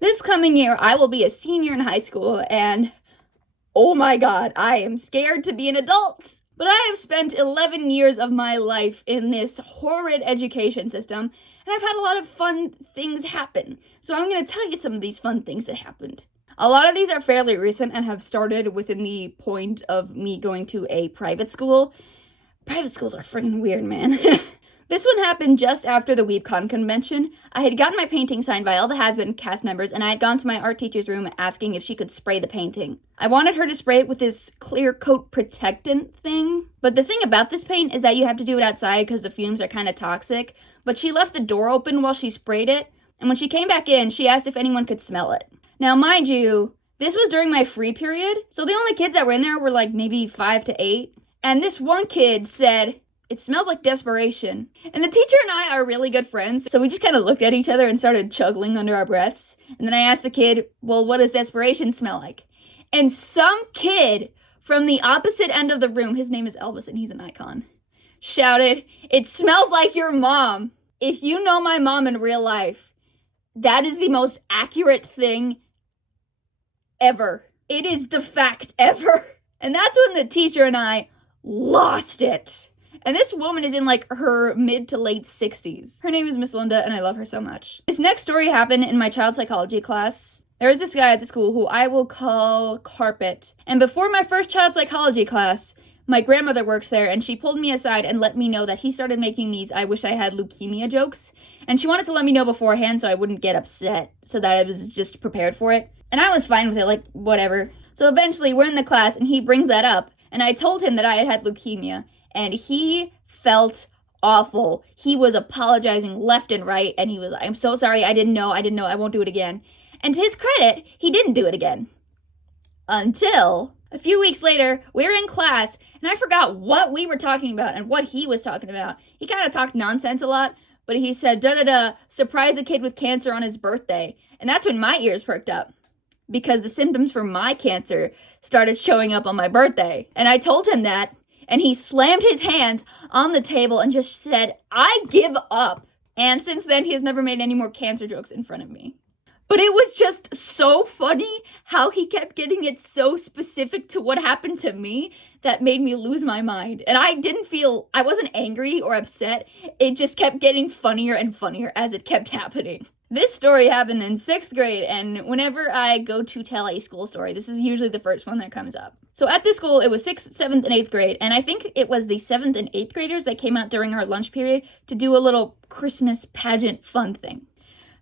This coming year, I will be a senior in high school, and oh my god, I am scared to be an adult. But I have spent 11 years of my life in this horrid education system, and I've had a lot of fun things happen. So I'm going to tell you some of these fun things that happened. A lot of these are fairly recent and have started within the point of me going to a private school. Private schools are freaking weird, man. This one happened just after the WeebCon convention. I had gotten my painting signed by all the Has-Been cast members, and I had gone to my art teacher's room asking if she could spray the painting. I wanted her to spray it with this clear coat protectant thing, but the thing about this paint is that you have to do it outside because the fumes are kind of toxic, but she left the door open while she sprayed it, and when she came back in, she asked if anyone could smell it. Now, mind you, this was during my free period, so the only kids that were in there were like maybe 5 to 8, and this one kid said, "It smells like desperation." And the teacher and I are really good friends, so we just kind of looked at each other and started chuckling under our breaths. And then I asked the kid, "Well, what does desperation smell like?" And some kid from the opposite end of the room, his name is Elvis and he's an icon, shouted, "It smells like your mom." If you know my mom in real life, that is the most accurate thing ever. It is the fact ever. And that's when the teacher and I lost it. And this woman is in like her mid to late 60s. Her name is Miss Linda, and I love her so much. This next story happened in my child psychology class. There was this guy at the school who I will call Carpet. And before my first child psychology class, my grandmother works there, and she pulled me aside and let me know that he started making these "I wish I had leukemia" jokes. And she wanted to let me know beforehand so I wouldn't get upset, so that I was just prepared for it. And I was fine with it, like, whatever. So eventually, we're in the class, and he brings that up. And I told him that I had leukemia. And he felt awful. He was apologizing left and right, and he was like, "I'm so sorry, I didn't know, I won't do it again." And to his credit, he didn't do it again. Until a few weeks later, we were in class, and I forgot what we were talking about and what he was talking about. He kind of talked nonsense a lot, but he said, "Surprise a kid with cancer on his birthday." And that's when my ears perked up, because the symptoms for my cancer started showing up on my birthday. And I told him that, and he slammed his hands on the table and just said, "I give up." And since then, he has never made any more cancer jokes in front of me. But it was just so funny how he kept getting it so specific to what happened to me that made me lose my mind. And I wasn't angry or upset. It just kept getting funnier and funnier as it kept happening. This story happened in 6th grade, and whenever I go to tell a school story, this is usually the first one that comes up. So at this school, it was 6th, 7th, and 8th grade, and I think it was the 7th and 8th graders that came out during our lunch period to do a little Christmas pageant fun thing.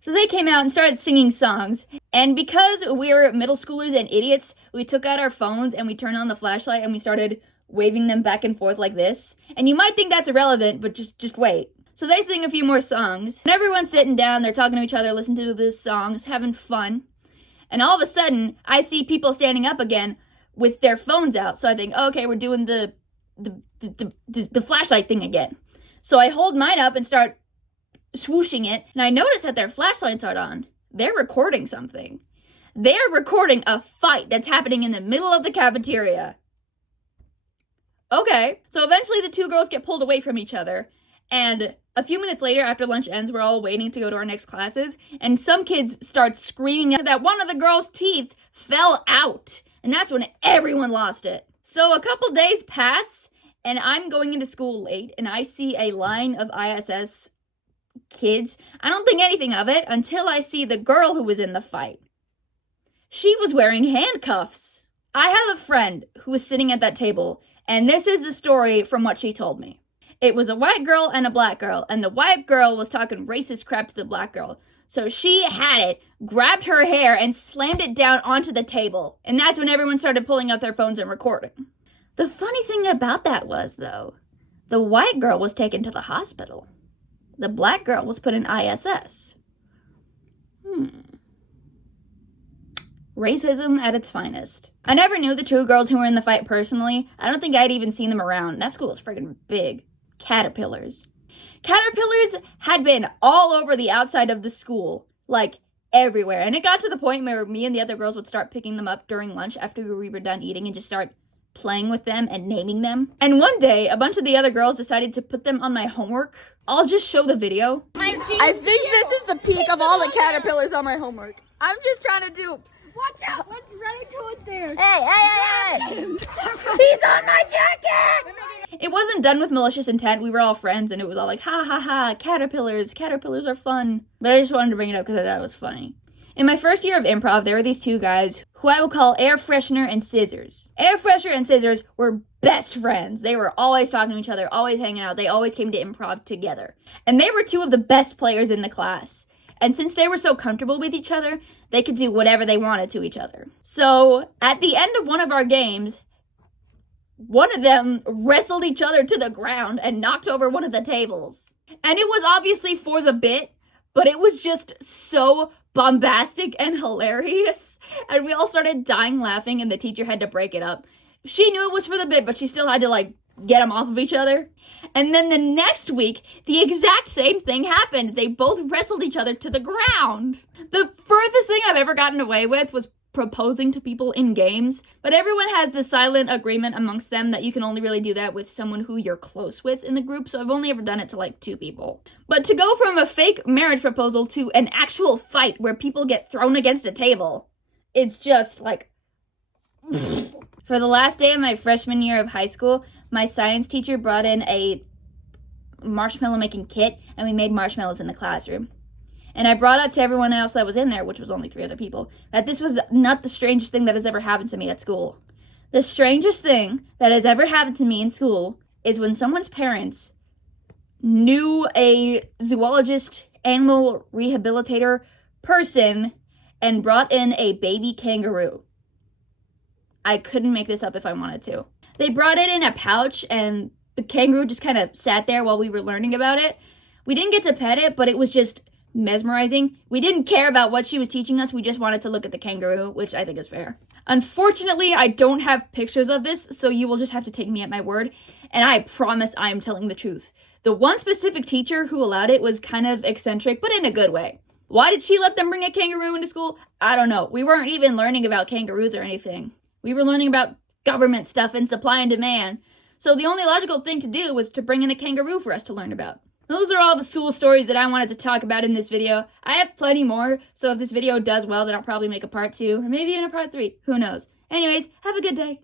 So they came out and started singing songs, and because we were middle schoolers and idiots, we took out our phones and we turned on the flashlight and we started waving them back and forth like this. And you might think that's irrelevant, but just wait. So they sing a few more songs, and everyone's sitting down, they're talking to each other, listening to the songs, having fun. And all of a sudden, I see people standing up again with their phones out. So I think, okay, we're doing the flashlight thing again. So I hold mine up and start swooshing it, and I notice that their flashlights aren't on. They're recording something. They're recording a fight that's happening in the middle of the cafeteria. Okay, so eventually the two girls get pulled away from each other, and a few minutes later, after lunch ends, we're all waiting to go to our next classes, and some kids start screaming that one of the girls' teeth fell out, and that's when everyone lost it. So a couple days pass, and I'm going into school late, and I see a line of ISS kids. I don't think anything of it until I see the girl who was in the fight. She was wearing handcuffs. I have a friend who was sitting at that table, and this is the story from what she told me. It was a white girl and a black girl, and the white girl was talking racist crap to the black girl. So she had it, grabbed her hair, and slammed it down onto the table. And that's when everyone started pulling out their phones and recording. The funny thing about that was, though, the white girl was taken to the hospital. The black girl was put in ISS. Racism at its finest. I never knew the two girls who were in the fight personally. I don't think I'd even seen them around. That school is freaking big. Caterpillars. Caterpillars had been all over the outside of the school, like everywhere. And it got to the point where me and the other girls would start picking them up during lunch after we were done eating and just start playing with them and naming them. And one day, a bunch of the other girls decided to put them on my homework. I'll just show the video. I think this is the peak of all the caterpillars on my homework. I'm just trying to do... Watch out! One's running towards there. Hey! He's on my jacket! It wasn't done with malicious intent. We were all friends, and it was all like, ha ha ha, caterpillars. Caterpillars are fun. But I just wanted to bring it up because I thought it was funny. In my first year of improv, there were these two guys who I will call Air Freshener and Scissors. Air Freshener and Scissors were best friends. They were always talking to each other, always hanging out. They always came to improv together. And they were two of the best players in the class. And since they were so comfortable with each other, they could do whatever they wanted to each other. So, at the end of one of our games, one of them wrestled each other to the ground and knocked over one of the tables. And it was obviously for the bit, but it was just so bombastic and hilarious. And we all started dying laughing, and the teacher had to break it up. She knew it was for the bit, but she still had to, get them off of each other. And then the next week, the exact same thing happened. They both wrestled each other to the ground. The furthest thing I've ever gotten away with was proposing to people in games, but everyone has the silent agreement amongst them that you can only really do that with someone who you're close with in the group, so I've only ever done it to 2 people. But to go from a fake marriage proposal to an actual fight where people get thrown against a table, it's just For the last day of my freshman year of high school, my science teacher brought in a marshmallow making kit, and we made marshmallows in the classroom. And I brought up to everyone else that was in there, which was only 3 other people, that this was not the strangest thing that has ever happened to me at school. The strangest thing that has ever happened to me in school is when someone's parents knew a zoologist, animal rehabilitator person and brought in a baby kangaroo. I couldn't make this up if I wanted to. They brought it in a pouch, and the kangaroo just kind of sat there while we were learning about it. We didn't get to pet it, but it was just mesmerizing. We didn't care about what she was teaching us. We just wanted to look at the kangaroo, which I think is fair. Unfortunately, I don't have pictures of this, so you will just have to take me at my word. And I promise I am telling the truth. The one specific teacher who allowed it was kind of eccentric, but in a good way. Why did she let them bring a kangaroo into school? I don't know. We weren't even learning about kangaroos or anything. We were learning about government stuff and supply and demand. So the only logical thing to do was to bring in a kangaroo for us to learn about. Those are all the school stories that I wanted to talk about in this video. I have plenty more, so if this video does well, then I'll probably make a part 2, or maybe even a part 3. Who knows? Anyways, have a good day.